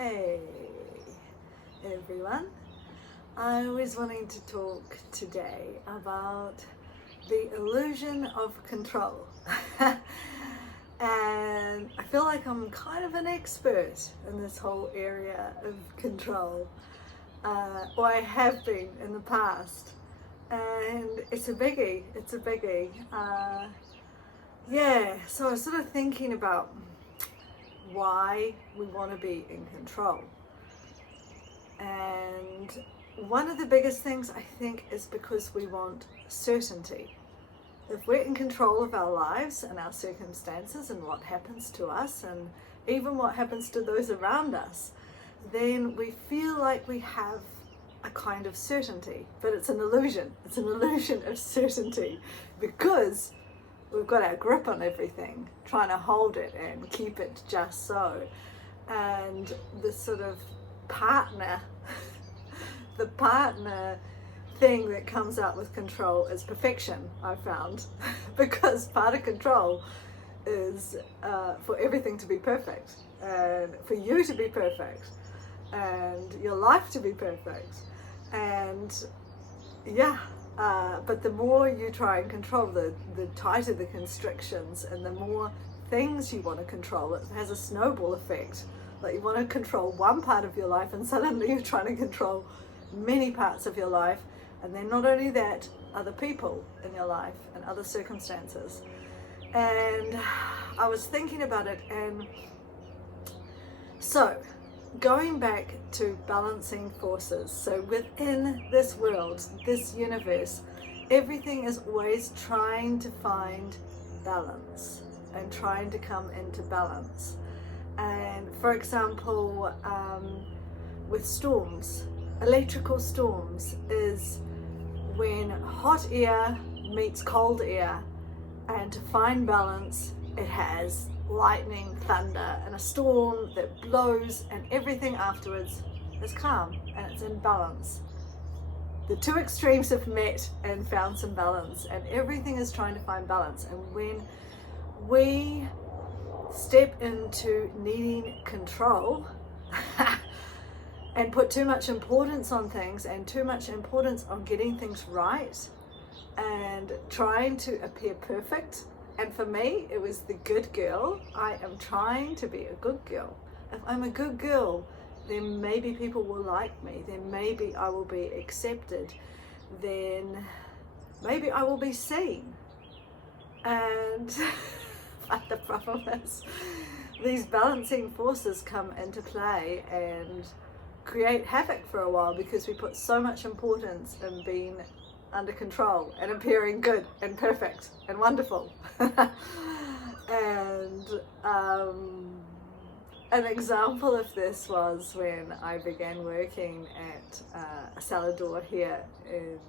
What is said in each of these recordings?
Hey everyone, I was wanting to talk today about the illusion of control. And I feel like I'm kind of an expert in this whole area of control, or I have been in the past, and it's a biggie. So I was sort of thinking about why we want to be in control. And one of the biggest things I think is because we want certainty. If we're in control of our lives and our circumstances and what happens to us and even what happens to those around us, then we feel like we have a kind of certainty, but it's an illusion. It's an illusion of certainty because we've got our grip on everything, trying to hold it and keep it just so. And this sort of partner, the partner thing that comes out with control is perfection, I found. Because part of control is for everything to be perfect, and for you to be perfect, and your life to be perfect. And but the more you try and control, the tighter the constrictions and the more things you want to control. It has a snowball effect. Like you want to control one part of your life and suddenly you're trying to control many parts of your life. And then not only that, other people in your life and other circumstances. And I was thinking about it, and so going back to balancing forces. So within this world, this universe, everything is always trying to find balance and trying to come into balance. And for example, with storms, electrical storms is when hot air meets cold air, and to find balance, it has lightning, thunder, and a storm that blows, and everything afterwards is calm and it's in balance. The two extremes have met and found some balance, and everything is trying to find balance. And when we step into needing control and put too much importance on things and too much importance on getting things right and trying to appear perfect, and for me it was the good girl. I am trying to be a good girl. If I'm a good girl, then maybe people will like me, then maybe I will be accepted, then maybe I will be seen. And but the problem is these balancing forces come into play and create havoc for a while because we put so much importance in being under control and appearing good and perfect and wonderful. And an example of this was when I began working at a Salador here in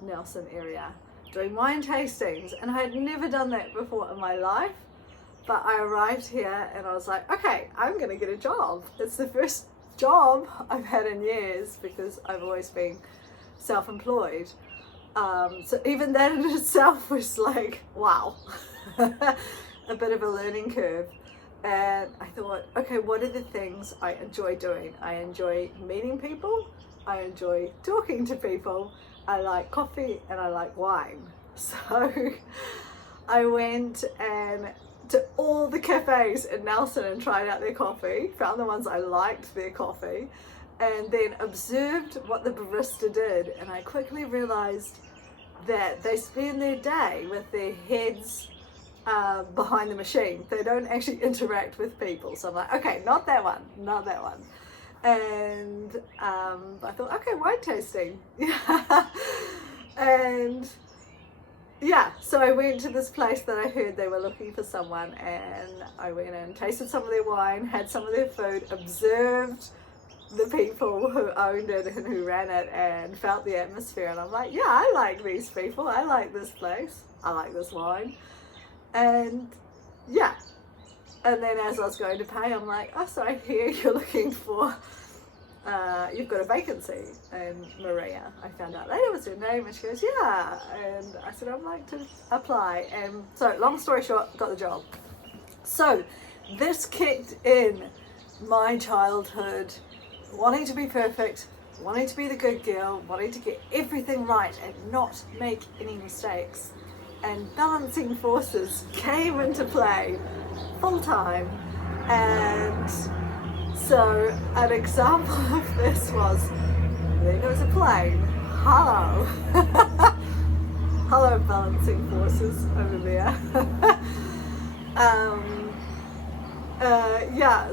Nelson area, doing wine tastings, and I had never done that before in my life. But I arrived here and I was like, okay, I'm gonna get a job. It's the first job I've had in years because I've always been self-employed. So even that in itself was like, wow, a bit of a learning curve. And I thought, okay, what are the things I enjoy doing? I enjoy meeting people, I enjoy talking to people, I like coffee, and I like wine. So I went and to all the cafes in Nelson and tried out their coffee, found the ones I liked their coffee, and then observed what the barista did. And I quickly realized that they spend their day with their heads behind the machine. They don't actually interact with people. So I'm like, okay, not that one. And I thought, okay, wine tasting. And so I went to this place that I heard they were looking for someone, and I went and tasted some of their wine, had some of their food, observed the people who owned it and who ran it, and felt the atmosphere. And I'm like, yeah, I like these people, I like this place, I like this wine. And and then as I was going to pay, I'm like, oh, so I hear you're looking for you've got a vacancy. And Maria, I found out later, was her name, and she goes, yeah. And I said, I'd like to apply. And so long story short, got the job. So this kicked in my childhood, wanting to be perfect, wanting to be the good girl, wanting to get everything right and not make any mistakes. And balancing forces came into play full time. And so an example of this was, there goes a plane. Hello. Hello, balancing forces over there.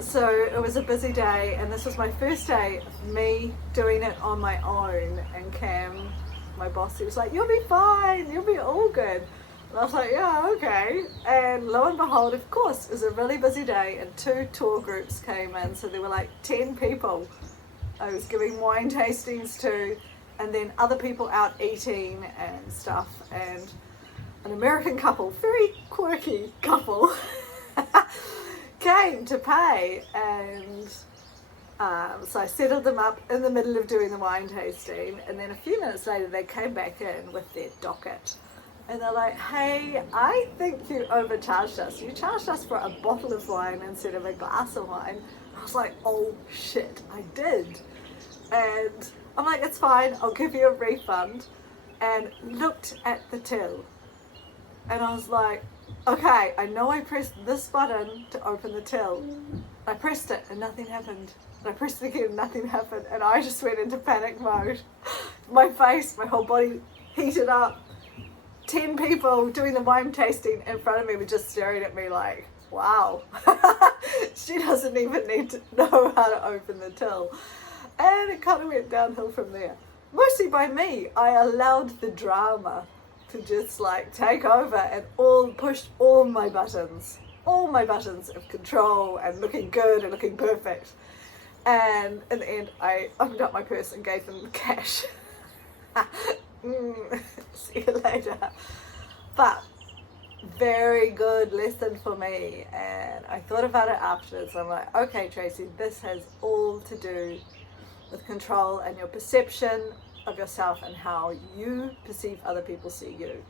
So it was a busy day, and this was my first day of me doing it on my own. And Cam, my boss, he was like, "You'll be fine, you'll be all good." And I was like, "Yeah, okay." And lo and behold, of course, it was a really busy day, and 2 tour groups came in, so there were like 10 people I was giving wine tastings to, and then other people out eating and stuff, and an American couple, very quirky couple, came to pay, and so I settled them up in the middle of doing the wine tasting, and then a few minutes later they came back in with their docket, and they're like, "Hey, I think you overcharged us. You charged us for a bottle of wine instead of a glass of wine." I was like, "Oh shit, I did." And I'm like, "It's fine, I'll give you a refund," and looked at the till, and I was like, "Okay, I know I pressed this button to open the till. I pressed it and nothing happened. And I pressed it again and nothing happened." And I just went into panic mode. My face, my whole body heated up. 10 people doing the wine tasting in front of me were just staring at me like, wow, she doesn't even need to know how to open the till. And it kind of went downhill from there. Mostly by me. I allowed the drama to just like take over and pushed all my buttons of control and looking good and looking perfect. And in the end, I opened up my purse and gave them cash. See you later. But very good lesson for me, and I thought about it afterwards. I'm like, okay, Tracy, this has all to do with control and your perception of yourself and how you perceive other people see you.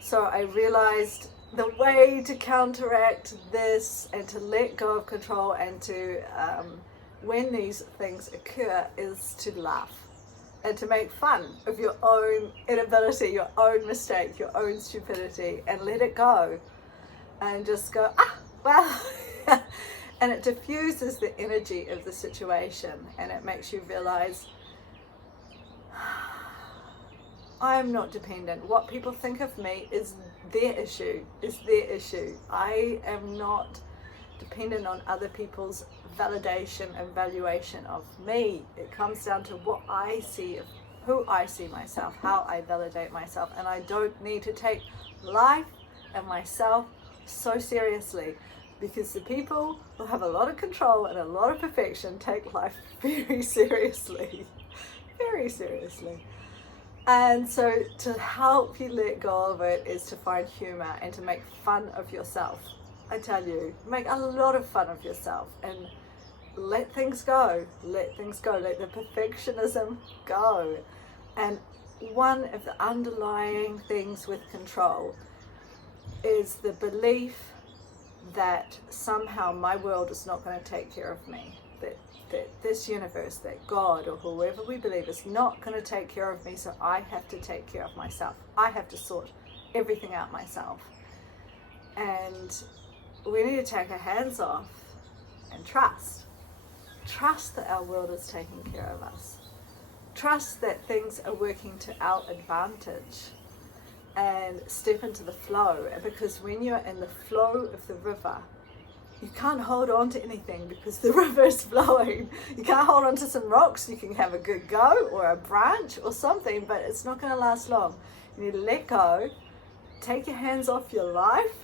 So I realized the way to counteract this and to let go of control and to when these things occur is to laugh and to make fun of your own inability, your own mistake, your own stupidity, and let it go and just go, well. And it diffuses the energy of the situation, and it makes you realize, I'm not dependent. What people think of me is their issue, I am not dependent on other people's validation and valuation of me. It comes down to what I see, of who I see myself, how I validate myself, and I don't need to take life and myself so seriously, because the people who have a lot of control and a lot of perfection take life very seriously, very seriously. And so to help you let go of it is to find humor and to make fun of yourself. I tell you, make a lot of fun of yourself and let things go, let the perfectionism go. And one of the underlying things with control is the belief that somehow my world is not going to take care of me, that this universe, that God or whoever we believe is not going to take care of me, so I have to take care of myself. I have to sort everything out myself. And we need to take our hands off and trust that our world is taking care of us. Trust that things are working to our advantage, and step into the flow. Because when you're in the flow of the river, you can't hold on to anything because the river is flowing. You can't hold on to some rocks. You can have a good go or a branch or something, but it's not going to last long. You need to let go, take your hands off your life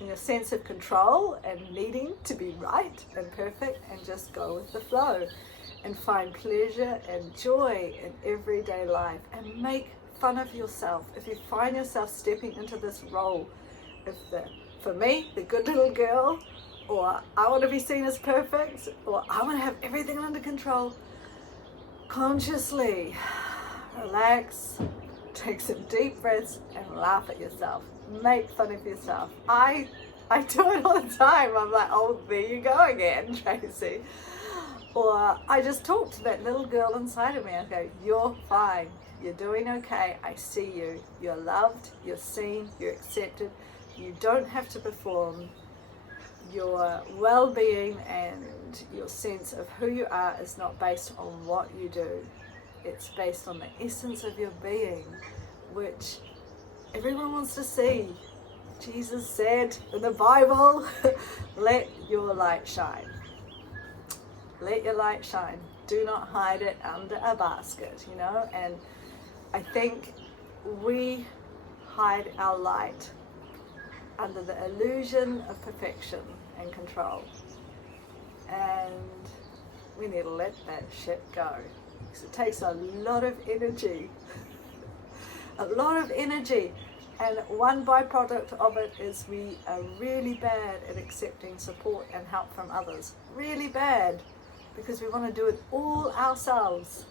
and your sense of control and needing to be right and perfect, and just go with the flow and find pleasure and joy in everyday life, and make fun of yourself. If you find yourself stepping into this role of for me, the good little girl, or I want to be seen as perfect, or I want to have everything under control, consciously relax, take some deep breaths and laugh at yourself. Make fun of yourself. I I do it all the time. I'm like, oh, there you go again, Tracy. Or I just talk to that little girl inside of me. I go, you're fine. You're doing okay. I see you. You're loved. You're seen. You're accepted. You don't have to perform. Your well-being and your sense of who you are is not based on what you do. It's based on the essence of your being, which everyone wants to see. Jesus said in the Bible, let your light shine. Let your light shine. Do not hide it under a basket, you know. And I think we hide our light under the illusion of perfection and control. And we need to let that shit go. Because it takes a lot of energy. A lot of energy. And one byproduct of it is we are really bad at accepting support and help from others. Really bad. Because we want to do it all ourselves.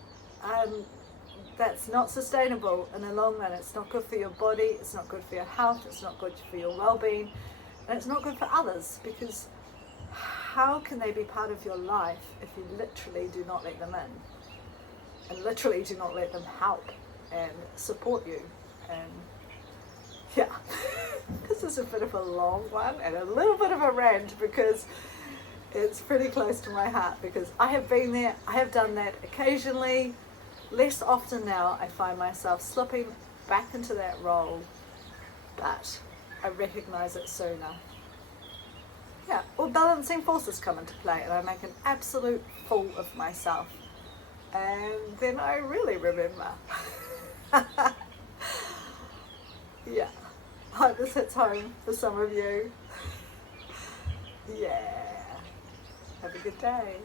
That's not sustainable in the long run. It's not good for your body, it's not good for your health, it's not good for your well-being, and it's not good for others, because how can they be part of your life if you literally do not let them in? And literally do not let them help and support you. And yeah, this is a bit of a long one and a little bit of a rant, because it's pretty close to my heart, because I have been there, I have done that occasionally. Less often now, I find myself slipping back into that role, but I recognize it sooner. Yeah, or balancing forces come into play and I make an absolute fool of myself. And then I really remember. Yeah, I hope this hits home for some of you. Yeah, have a good day.